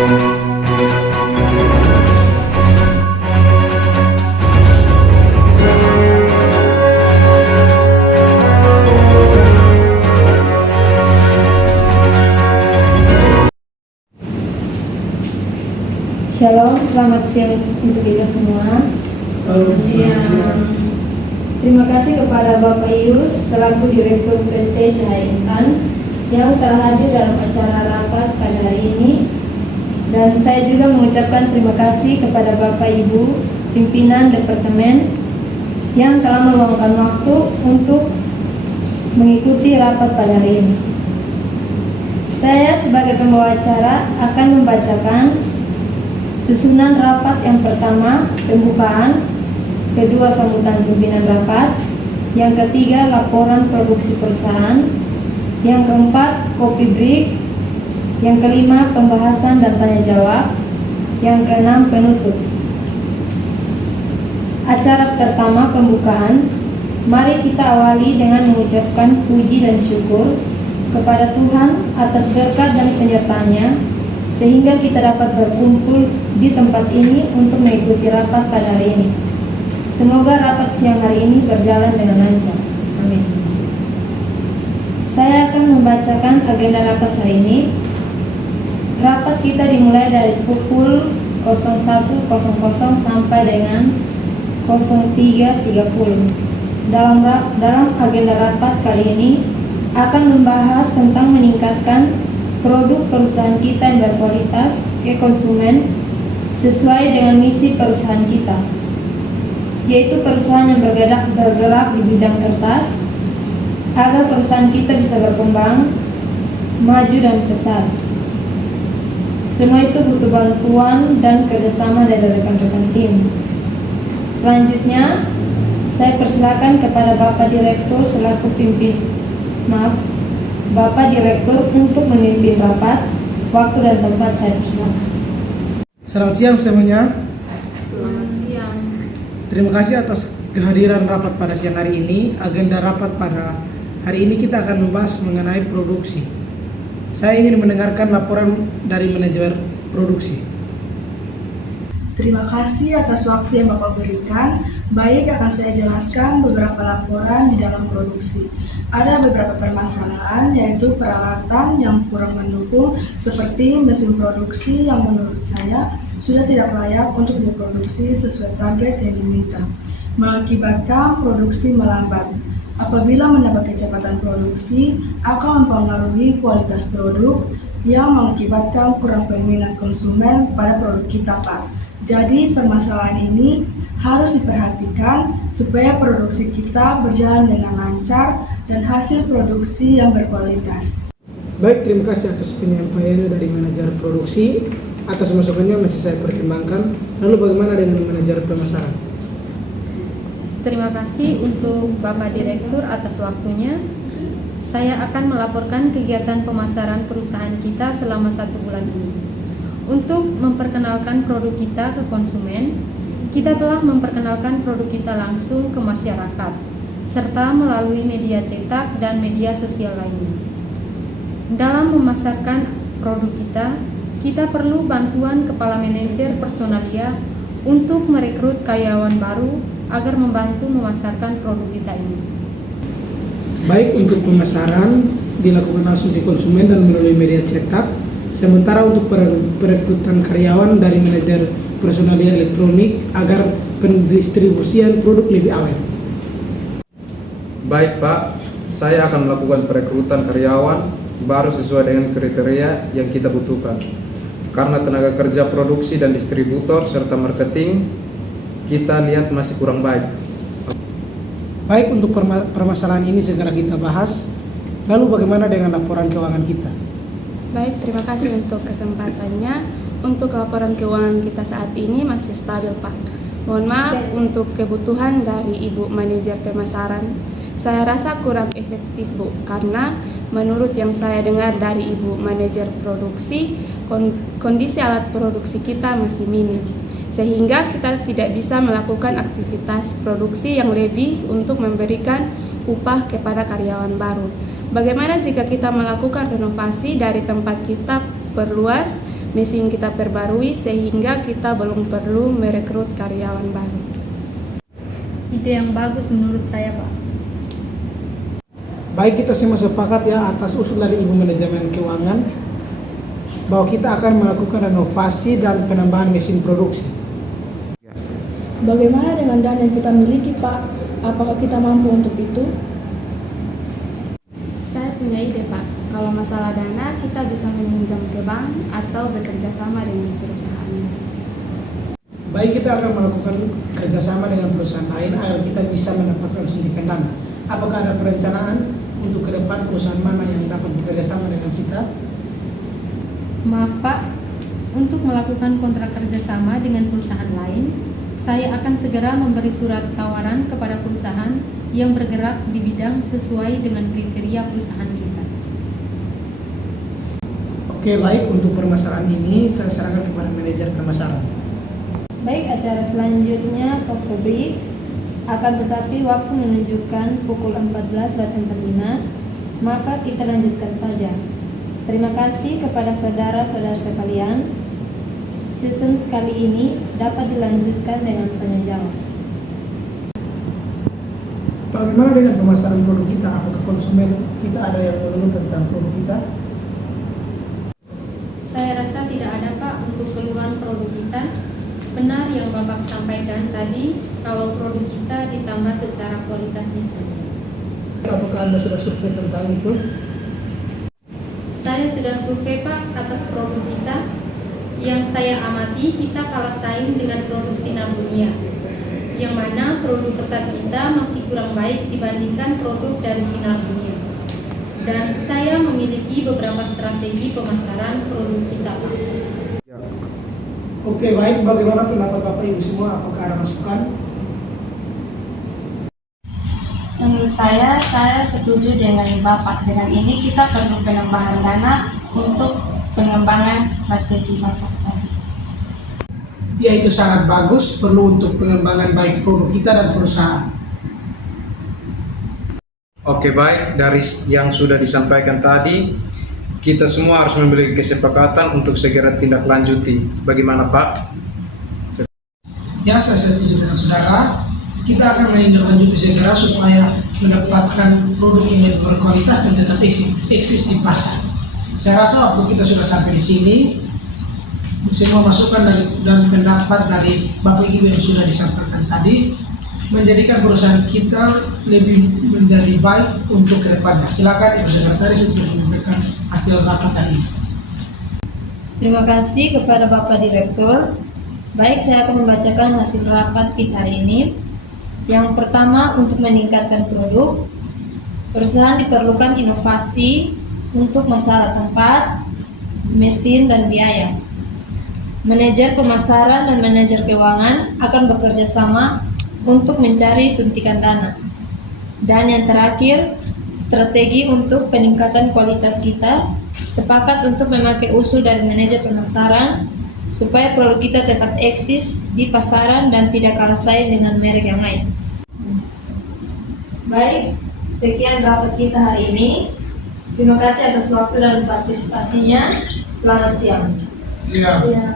Shalom, selamat siang untuk kita semua. Selamat siang. Terima kasih kepada Bapak Ius selaku Direktur PT Cahaya Intan yang telah hadir dalam acara rapat pada hari ini. Dan saya juga mengucapkan terima kasih kepada Bapak Ibu pimpinan departemen yang telah meluangkan waktu untuk mengikuti rapat pada hari ini. Saya sebagai pembawa acara akan membacakan susunan rapat. Yang pertama, pembukaan. Kedua, sambutan pimpinan rapat. Yang ketiga, laporan produksi perusahaan. Yang keempat, copy break. Yang kelima, pembahasan dan tanya jawab. Yang keenam, penutup. Acara pertama, pembukaan. Mari kita awali dengan mengucapkan puji dan syukur kepada Tuhan atas berkat dan penyertaannya, sehingga kita dapat berkumpul di tempat ini untuk mengikuti rapat pada hari ini. Semoga rapat siang hari ini berjalan dengan lancar. Amin. Saya akan membacakan agenda rapat hari ini. Rapat kita dimulai dari pukul 01.00 sampai dengan 03.30. Dalam agenda rapat kali ini akan membahas tentang meningkatkan produk perusahaan kita yang berkualitas ke konsumen sesuai dengan misi perusahaan kita, yaitu perusahaan yang bergerak di bidang kertas agar perusahaan kita bisa berkembang, maju dan pesat. Semua itu butuh bantuan dan kerjasama dari rekan-rekan tim. Selanjutnya, saya persilakan kepada Bapak Direktur selaku Bapak Direktur untuk memimpin rapat. Waktu dan tempat saya persilakan. Selamat siang semuanya. Selamat siang. Terima kasih atas kehadiran rapat pada siang hari ini. Agenda rapat pada hari ini kita akan membahas mengenai produksi. Saya ingin mendengarkan laporan dari manajer produksi. Terima kasih atas waktu yang Bapak berikan. Baik, akan saya jelaskan beberapa laporan di dalam produksi. Ada beberapa permasalahan, yaitu peralatan yang kurang mendukung, seperti mesin produksi yang menurut saya sudah tidak layak untuk diproduksi sesuai target yang diminta, mengakibatkan produksi melambat. Apabila menambah kecepatan produksi, akan mempengaruhi kualitas produk yang mengakibatkan kurang peminat konsumen pada produk kita, Pak. Jadi permasalahan ini harus diperhatikan supaya produksi kita berjalan dengan lancar dan hasil produksi yang berkualitas. Baik, terima kasih atas penyampaiannya dari manajer produksi. Atas masukannya masih saya pertimbangkan. Lalu bagaimana dengan manajer pemasaran? Terima kasih untuk Bapak Direktur atas waktunya. Saya akan melaporkan kegiatan pemasaran perusahaan kita selama 1 bulan ini. Untuk memperkenalkan produk kita ke konsumen, kita telah memperkenalkan produk kita langsung ke masyarakat, serta melalui media cetak dan media sosial lainnya. Dalam memasarkan produk kita perlu bantuan kepala manajer personalia untuk merekrut karyawan baru agar membantu memasarkan produk kita ini. Baik, untuk pemasaran dilakukan langsung di konsumen dan melalui media cetak. Sementara untuk perekrutan karyawan dari manajer personalia elektronik agar pendistribusian produk lebih awet. Baik Pak, saya akan melakukan perekrutan karyawan baru sesuai dengan kriteria yang kita butuhkan. Karena tenaga kerja produksi dan distributor serta marketing kita lihat masih kurang baik. Baik, untuk permasalahan ini segera kita bahas. Lalu bagaimana dengan laporan keuangan kita? Baik, terima kasih untuk kesempatannya. Untuk laporan keuangan kita saat ini masih stabil, Pak. Mohon maaf untuk kebutuhan dari Ibu Manajer Pemasaran. Saya rasa kurang efektif, Bu, karena menurut yang saya dengar dari Ibu Manajer Produksi, kondisi alat produksi kita masih minim, sehingga kita tidak bisa melakukan aktivitas produksi yang lebih untuk memberikan upah kepada karyawan baru. Bagaimana jika kita melakukan renovasi dari tempat kita perluas, mesin kita perbarui sehingga kita belum perlu merekrut karyawan baru. Ide yang bagus menurut saya, Pak. Baik, kita semua sepakat ya atas usul dari Ibu Manajemen Keuangan bahwa kita akan melakukan renovasi dan penambahan mesin produksi. Bagaimana dengan dana yang kita miliki, Pak? Apakah kita mampu untuk itu? Saya punya ide, Pak. Kalau masalah dana, kita bisa meminjam ke bank atau bekerja sama dengan perusahaan. Baik, kita akan melakukan kerjasama dengan perusahaan lain agar kita bisa mendapatkan suntikan dana. Apakah ada perencanaan untuk ke depan perusahaan mana yang dapat bekerja sama dengan kita? Maaf, Pak. Untuk melakukan kontrak kerjasama dengan perusahaan lain, saya akan segera memberi surat tawaran kepada perusahaan yang bergerak di bidang sesuai dengan kriteria perusahaan kita. Oke, baik, untuk permasalahan ini saya serahkan kepada manajer pemasaran. Baik, acara selanjutnya coffee break. Akan tetapi waktu menunjukkan pukul 14.45, maka kita lanjutkan saja. Terima kasih kepada saudara-saudara sekalian. Season sekali ini dapat dilanjutkan dengan tanya jawab. Bagaimana dengan pemasaran produk kita? Apakah konsumen kita ada yang mengeluh tentang produk kita? Saya rasa tidak ada, Pak, untuk keluhan produk kita. Benar yang Bapak sampaikan tadi, kalau produk kita ditambah secara kualitasnya saja. Apakah Anda sudah survei tentang itu? Saya sudah survei, Pak, atas produk kita. Yang saya amati, kita kalah saing dengan produk sinar dunia, yang mana produk kertas kita masih kurang baik dibandingkan produk dari sinar dunia. Dan saya memiliki beberapa strategi pemasaran produk kita. Oke, baik. Bagaimana pendapat Bapak Ibu semua? Apakah ada masukan? Menurut saya setuju dengan Bapak. Dengan ini kita perlu penambahan dana untuk pengembangan strategi Bapak tadi. Ya, itu sangat bagus, perlu untuk pengembangan baik produk kita dan perusahaan. Oke, baik, dari yang sudah disampaikan tadi, kita semua harus memiliki kesepakatan untuk segera tindak lanjuti. Bagaimana, Pak? Ya, saya setuju dengan saudara. Kita akan menindaklanjuti segera supaya mendapatkan produk yang lebih berkualitas dan tetap eksis di pasar. Saya rasa waktu kita sudah sampai di sini, semua masukan dan pendapat dari Bapak Ibu yang sudah disampaikan tadi menjadikan perusahaan kita lebih menjadi baik untuk ke depannya. Silakan Ibu Sekretaris untuk memberikan hasil rapat tadi. Terima kasih kepada Bapak Direktur. Baik, saya akan membacakan hasil rapat kita hari ini. Yang pertama, untuk meningkatkan produk, perusahaan diperlukan inovasi untuk masalah tempat, mesin, dan biaya. Manajer pemasaran dan manajer keuangan akan bekerja sama untuk mencari suntikan dana. Dan yang terakhir, strategi untuk peningkatan kualitas kita sepakat untuk memakai usul dari manajer pemasaran supaya produk kita tetap eksis di pasaran dan tidak kalah saing dengan merek yang lain. Baik, sekian rapat kita hari ini. Terima kasih atas waktu dan partisipasinya. Selamat siang. Siap. Siang.